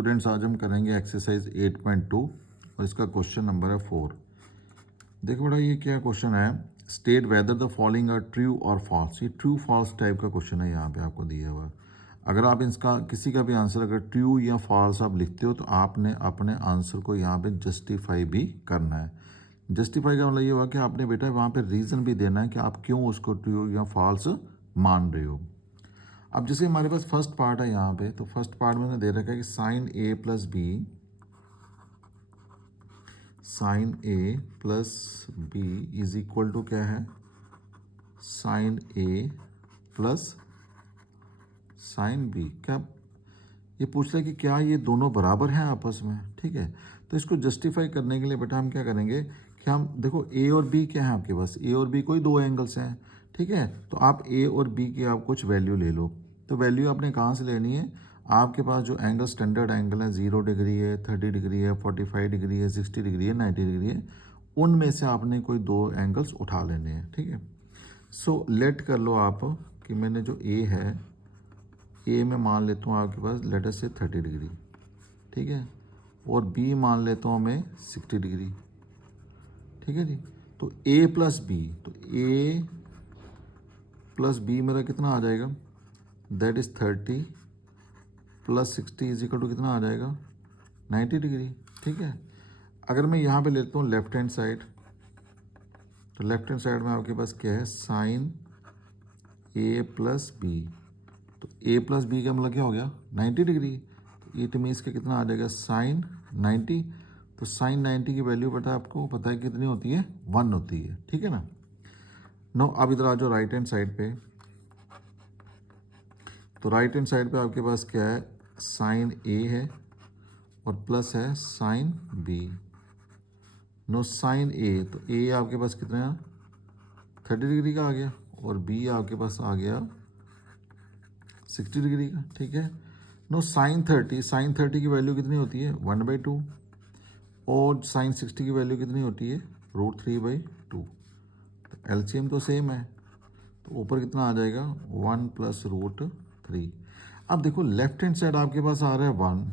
Students आज हम करेंगे एक्सरसाइज 8.2 और इसका क्वेश्चन नंबर है 4। देखो बेटा ये क्या क्वेश्चन है, state whether the following are true और फॉल्स। ये ट्रू फॉल्स टाइप का क्वेश्चन है, यहाँ पे आपको दिया हुआ। अगर आप इसका किसी का भी आंसर अगर ट्रू या फॉल्स आप लिखते हो तो आपने अपने आंसर को यहाँ पे जस्टिफाई भी करना है। जस्टिफाई का मतलब ये हुआ कि आपने बेटा वहाँ पे रीज़न भी देना है कि आप क्यों उसको ट्रू या फॉल्स मान रहे हो। अब जैसे हमारे पास फर्स्ट पार्ट है यहाँ पे, तो फर्स्ट पार्ट में दे रखा है कि sine A plus B is equal to क्या है, sine A plus sine B. क्या ये पूछ रहा है कि क्या ये दोनों बराबर हैं आपस में, ठीक है। तो इसको जस्टिफाई करने के लिए बेटा हम क्या करेंगे कि हम देखो ए और बी क्या है आपके पास, ए और बी कोई दो एंगल्स हैं, ठीक है। तो आप ए और बी की आप कुछ वैल्यू ले लो। तो वैल्यू आपने कहाँ से लेनी है, आपके पास जो एंगल स्टैंडर्ड एंगल है 0 डिग्री है, 30 डिग्री है, 45 डिग्री है, 60 डिग्री है, 90 डिग्री है, उनमें से आपने कोई दो एंगल्स उठा लेने हैं, ठीक है। सो लेट कर लो आप कि मैंने जो ए है, ए में मान लेता हूँ आपके पास लेट अस से 30 डिग्री, ठीक है, और बी मान लेता हूँ मैं 60 डिग्री, ठीक है जी। तो ए प्लस बी, तो ए प्लस बी मेरा कितना आ जाएगा, that is 30 plus 60 is equal to कितना आ जाएगा, 90 डिग्री, ठीक है। अगर मैं यहाँ पे लेता हूँ लेफ्ट हैंड साइड, तो लेफ्ट हैंड साइड में आपके पास क्या है, साइन ए प्लस बी। तो ए प्लस बी का मतलब क्या हो गया, 90 डिग्री। तो इट मीन्स के कितना आ जाएगा, साइन 90। तो साइन 90 की वैल्यू बेटा आपको पता है कितनी होती है, 1 होती है, ठीक है ना। नो अब इधर आ जाओ राइट हैंड साइड पे। तो राइट हैंड साइड पे आपके पास क्या है, साइन ए है और प्लस है साइन बी। नो साइन ए, तो ए आपके पास कितना है, 30 डिग्री का आ गया, और बी आपके पास आ गया 60 डिग्री का, ठीक है। नो साइन 30 की वैल्यू कितनी होती है, 1/2, और साइन 60 की वैल्यू कितनी होती है, √3/2। तो एलसीएम तो सेम है, तो ऊपर कितना आ जाएगा, 1 + √3। अब देखो लेफ्ट हैंड साइड आपके पास आ रहा है 1,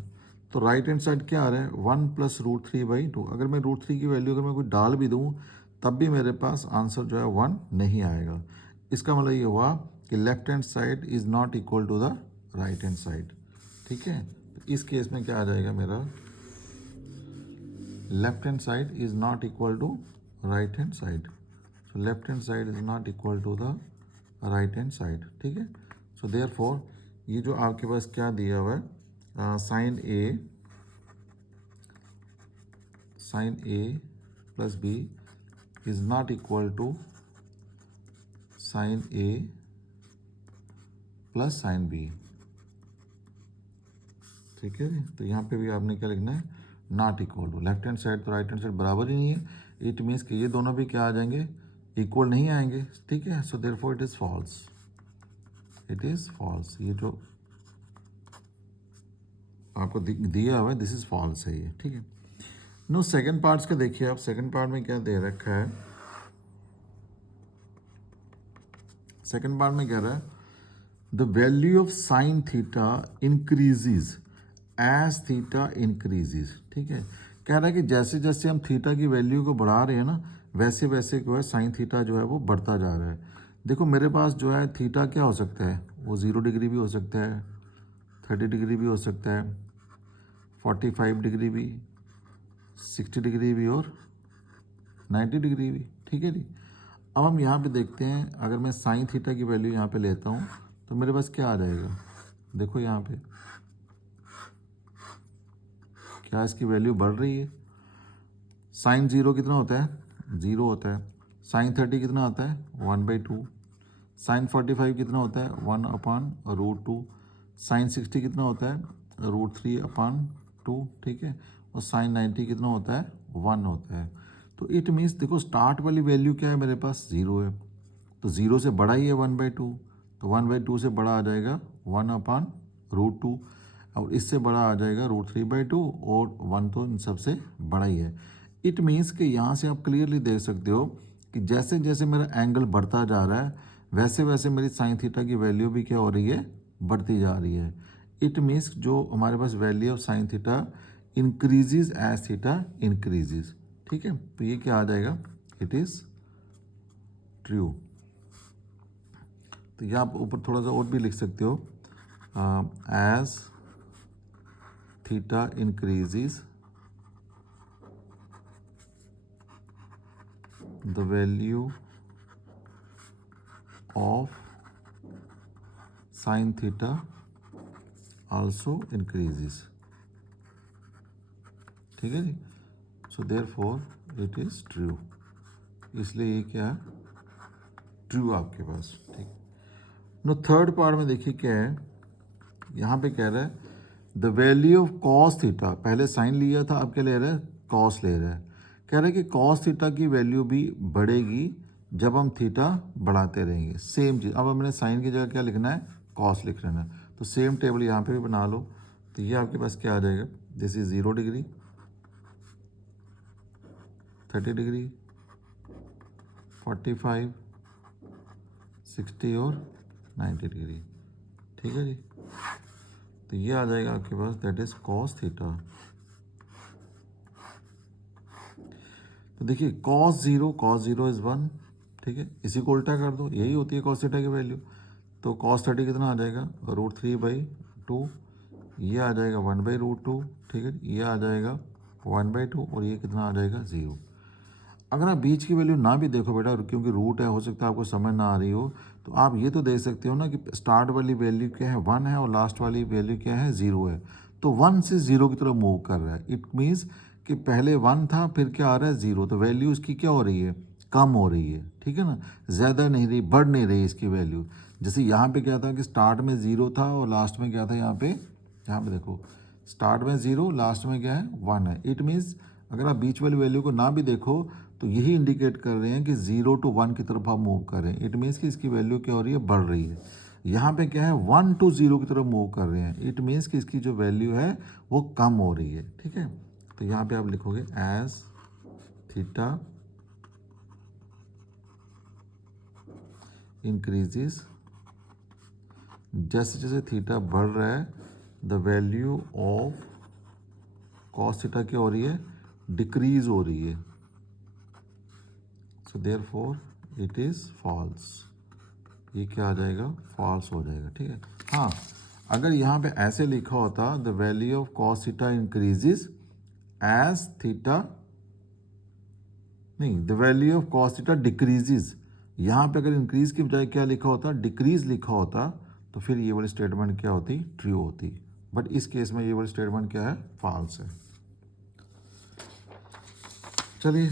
तो राइट हैंड साइड क्या आ रहा है, 1 + √3/2। अगर मैं √3 की वैल्यू अगर मैं कोई डाल भी दूँ तब भी मेरे पास आंसर जो है 1 नहीं आएगा। इसका मतलब ये हुआ कि left hand side is not equal to the right hand side, ठीक है। तो इस केस में क्या आ जाएगा मेरा, left hand side is not equal to right hand side. So left hand side is not equal to the right hand side, ठीक है। सो देयरफॉर ये जो आपके पास क्या दिया हुआ है, sine A plus B is not equal to sine A plus sine B, ठीक है। तो यहाँ पे भी आपने क्या लिखना है, not equal to. Left hand side तो राइट हैंड साइड बराबर ही नहीं है, इट मीन्स कि ये दोनों भी क्या आ जाएंगे, इक्वल नहीं आएंगे, ठीक है। So therefore it is false, it is false. ये जो आपको दिया हुआ है दिस इज़ फॉल्स है ये, ठीक है। नो सेकंड पार्ट्स का देखिए आप, सेकंड पार्ट में क्या दे रखा है, सेकंड पार्ट में कह रहा है the value of sine theta increases as theta increases, ठीक है। कह रहा है कि जैसे जैसे हम थीटा की वैल्यू को बढ़ा रहे हैं ना, वैसे वैसे जो है साइन थीटा जो है वो बढ़ता जा रहा है। देखो मेरे पास जो है थीटा क्या हो सकता है, वो 0 डिग्री भी हो सकता है, 30 डिग्री भी हो सकता है, 45 डिग्री भी, 60 डिग्री भी, और 90 डिग्री भी, ठीक है जी। अब हम यहाँ पे देखते हैं, अगर मैं साइन थीटा की वैल्यू यहाँ पे लेता हूँ तो मेरे पास क्या आ जाएगा, देखो यहाँ पे क्या इसकी वैल्यू बढ़ रही है। साइन 0 कितना होता है, 0 होता है। साइन 30 कितना होता है, 1/2। साइन 45 कितना होता है, 1/√2। साइन 60 कितना होता है, √3/2, ठीक है। और साइन 90 कितना होता है, 1 होता है। तो इट मीन्स देखो स्टार्ट वाली वैल्यू क्या है, मेरे पास 0 है, तो 0 से बड़ा ही है 1/2, तो 1/2 से बड़ा आ जाएगा 1/√2, और इससे बड़ा आ जाएगा √3/2, और 1 तो इन सबसे बड़ा ही है। इट मीन्स कि यहाँ से आप क्लियरली देख सकते हो कि जैसे जैसे मेरा एंगल बढ़ता जा रहा है वैसे वैसे मेरी साइन थीटा की वैल्यू भी क्या हो रही है, बढ़ती जा रही है। इट मीन्स जो हमारे पास value of sine theta increases as theta increases, ठीक है। तो ये क्या आ जाएगा, इट इज़ ट्रू। तो यहाँ आप ऊपर थोड़ा सा और भी लिख सकते हो, as theta increases the value of sine theta also increases, ठीक है जी। So therefore it is true, इसलिए ये क्या है, ट्रू आपके पास, ठीक। नो थर्ड पार्ट में देखिए क्या है, यहाँ पे कह रहा है the value of cos theta, पहले साइन लिया था, अब क्या ले रहा है, कॉस ले रहा है। कह रहा है कि कॉस थीटा की वैल्यू भी बढ़ेगी जब हम थीटा बढ़ाते रहेंगे, सेम चीज़। अब हमने साइन की जगह क्या लिखना है, कॉस लिख लेना है। तो सेम टेबल यहाँ पे भी बना लो। तो ये आपके पास क्या आ जाएगा, दिस इज 0 डिग्री, 30 डिग्री, 45, 60 और 90 डिग्री, ठीक है जी। तो ये आ जाएगा आपके पास, दैट इज कॉस थीटा। तो देखिए कॉस जीरो इज 1, ठीक है। इसी को उल्टा कर दो, यही होती है कॉस थीटा की वैल्यू। तो कॉस 30 कितना आ जाएगा, √3/2, ये आ जाएगा 1/√2, ठीक है। ये आ जाएगा 1/2 और ये कितना आ जाएगा 0। अगर आप बीच की वैल्यू ना भी देखो बेटा, क्योंकि रूट है, हो सकता है आपको समझ ना आ रही हो, तो आप ये तो देख सकते हो ना कि स्टार्ट वाली वैल्यू क्या है, 1 है, और लास्ट वाली वैल्यू क्या है, 0 है। तो 1 से 0 की तरफ मूव कर रहा है। इट मीन्स कि पहले 1 था, फिर क्या आ रहा है 0, तो वैल्यू इसकी क्या हो रही है, कम हो रही है, ठीक है ना, ज़्यादा नहीं रही, बढ़ नहीं रही इसकी वैल्यू। जैसे यहाँ पे क्या था कि स्टार्ट में 0 था और लास्ट में क्या था, यहाँ पे देखो, स्टार्ट में 0, लास्ट में क्या है, 1 है। इट मीन्स अगर आप बीच वाली वैल्यू को ना भी देखो तो यही इंडिकेट कर रहे हैं कि 0 to 1 की तरफ आप मूव कर रहे हैं। इट मीन्स कि इसकी वैल्यू क्या हो रही है, बढ़ रही है। यहाँ पे क्या है, 1 to 0 की तरफ मूव कर रहे हैं। इट मीन्स कि इसकी जो वैल्यू है वो कम हो रही है, ठीक है। तो यहाँ पे आप लिखोगे एज थीटा इंक्रीजेस, जैसे जैसे थीटा बढ़ रहा है the value of cos theta क्या हो रही है, डिक्रीज हो रही है। So therefore it is false, ये क्या आ जाएगा, फॉल्स हो जाएगा, ठीक है। हाँ, अगर यहाँ पे ऐसे लिखा होता the value of cos theta increases as theta, नहीं, the value of cos theta decreases, यहाँ पे अगर इंक्रीज की बजाय क्या लिखा होता, डिक्रीज लिखा होता, तो फिर ये वाली स्टेटमेंट क्या होती, ट्रू होती। बट इस केस में ये वाली स्टेटमेंट क्या है, फॉल्स है। चलिए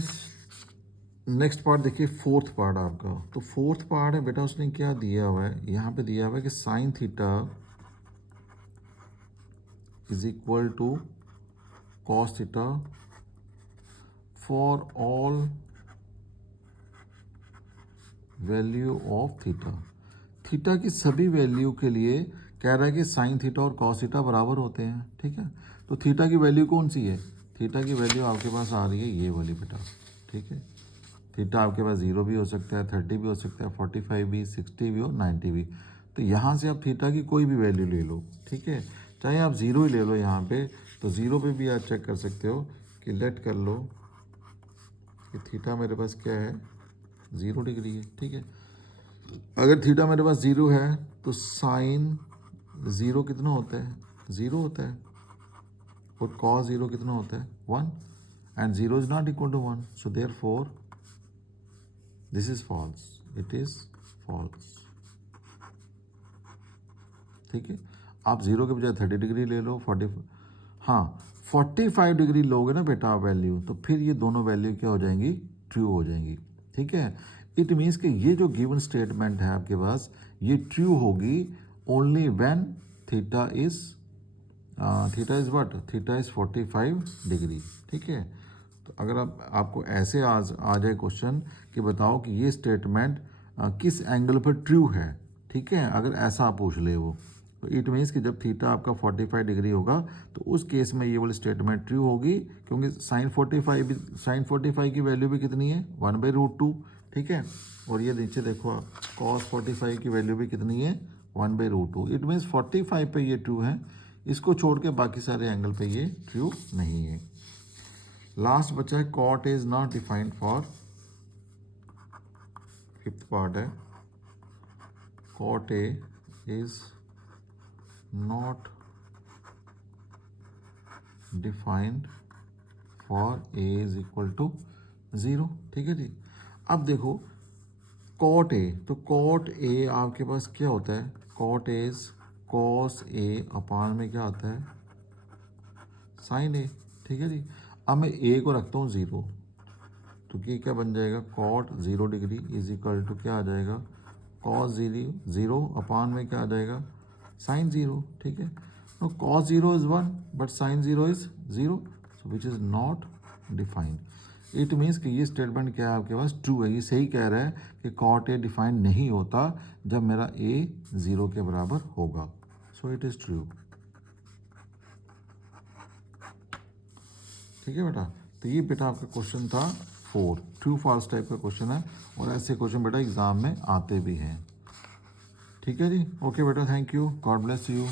नेक्स्ट पार्ट देखिए, फोर्थ पार्ट आपका। तो फोर्थ पार्ट है बेटा, उसने क्या दिया हुआ है, यहाँ पे दिया हुआ है कि sine theta is equal to cos theta for all value of theta. Theta की सभी वैल्यू के लिए कह रहा है कि साइन थीटा और कॉस थीटा बराबर होते हैं, ठीक है। तो थीटा की वैल्यू कौन सी है, थीटा की वैल्यू आपके पास आ रही है ये वाली बेटा, ठीक है। थीटा आपके पास 0 भी हो सकता है, 30 भी हो सकता है, 45 भी, 60 भी और 90 भी। तो यहाँ से आप थीटा की कोई भी वैल्यू ले लो, ठीक है। चाहे आप 0 ही ले लो यहाँ पे, तो 0 पे भी आप चेक कर सकते हो कि लेट कर लो कि थीटा मेरे पास क्या है, 0 डिग्री है, ठीक है। अगर थीटा मेरे पास 0 है तो साइन 0 कितना होता है, 0 होता है, और कॉस 0 कितना होता है, 1, and 0 is not equal to 1, so therefore this is false, it is false, ठीक है। आप 0 के बजाय 30 डिग्री ले लो, 40, हाँ 45 डिग्री लोगे ना बेटा आप वैल्यू, तो फिर ये दोनों वैल्यू क्या हो जाएंगी, ट्रू हो जाएंगी, ठीक है। इट मीन्स कि ये जो गिवन स्टेटमेंट है आपके पास, ये ट्रू होगी only when theta is what, theta is 45 degree, ठीक है। तो अगर आपको ऐसे आ जाए क्वेश्चन कि बताओ कि ये स्टेटमेंट किस एंगल पर ट्रू है, ठीक है, अगर ऐसा आप पूछ ले वो, तो इट मीन्स कि जब थीटा आपका 45 डिग्री होगा तो उस केस में ये वाली स्टेटमेंट ट्रू होगी, क्योंकि साइन 45 की वैल्यू भी कितनी है, 1/√2, ठीक है। और ये नीचे देखो आप, कॉस 45 की वैल्यू भी कितनी है, 1/√2। इट मीन्स 45 पे ये ट्रू है, इसको छोड़ के बाकी सारे एंगल पे ये ट्रू नहीं है। लास्ट बचा है cot is not defined for, fifth part है cot A is not defined for A is equal to 0। ठीक है जी। अब देखो कॉट ए, तो कॉट ए आपके पास क्या होता है, cot A is cos A अपान में क्या आता है, साइन ए। ठीक है जी। अब मैं ए को रखता हूँ 0, तो ये क्या बन जाएगा, cot 0 degree is equal to क्या आ जाएगा, कॉस 0 अपान में क्या आ जाएगा, साइन 0। ठीक है। No cos 0 is 1 but sine 0 is 0, so which is not defined. It means कि ये स्टेटमेंट क्या है आपके पास, ट्रू है। ये सही कह रहा है कि कॉट ए डिफाइंड नहीं होता जब मेरा ए 0 के बराबर होगा, सो इट इज ट्रू। ठीक है बेटा। तो ये बेटा आपका क्वेश्चन था 4, ट्रू फॉल्स टाइप का क्वेश्चन है, और ऐसे क्वेश्चन बेटा एग्जाम में आते भी हैं। ठीक है जी। ओके बेटा, thank you, God bless you.